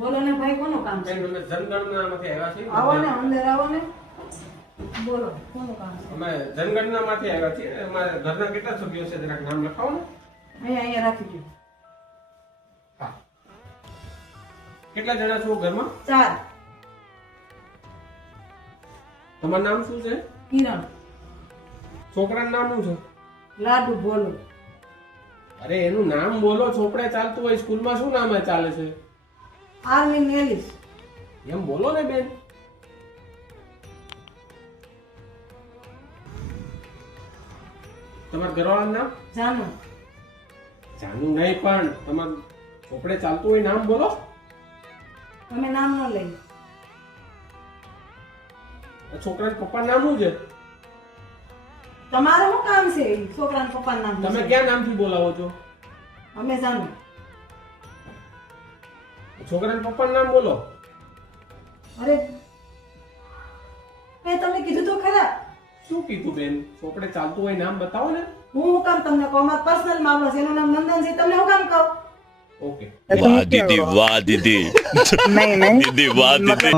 બોલો ને ભાઈ, કોનું કામ છે? બેન, અમે જનગણનામાંથી આવ્યા છીએ. આવો ને, અંદર આવો ને. બોલો, કોનું કામ છે? અમે જનગણનામાંથી આવ્યા છીએ. અમારા ઘરના કેટલા સભ્યો છે જરાક નામ લખાવો ને. અહીંયા રાખી દો. હા. કેટલા જણા છો ઘરમાં? 4. તમારું નામ શું છે? કિરણ. છોકરાનું નામ શું છે? લાડુ. બોલો. અરે એનું નામ બોલો. ચોપડે ચાલતું હોય સ્કૂલમાં શું નામ ચાલે છે? આર્મી મેલિસ. એમ બોલો ને બેન. તમારા ઘરવાળાનું નામ? જાનુ. જાનુ નહીં, પણ તમારું ચોપડે ચાલતું હોય નામ બોલો. અમે નામ ન લઈ. છોકરાના પપ્પા નામ શું છે? તમારે શું કામ છે? છોકરાના પપ્પાનું નામ તમે છે. ક્યાં નામથી બોલાવો છો? અમે જાનુ. છોકરાના પપ્પાનું નામ બોલો. અરે મેં તમને કીધું તો ખરા. શું કીધું બેન? ચોપડે ચાલતું હોય નામ બતાવો ને. હું શું કામ તમને કહું? મારો પર્સનલ મામલો છે. એનું નામ નંદન છે. તમને શું કામ કહું? ઓકે. वाह दीदी वाह दीदी नहीं नहीं दीदी वाह दीदी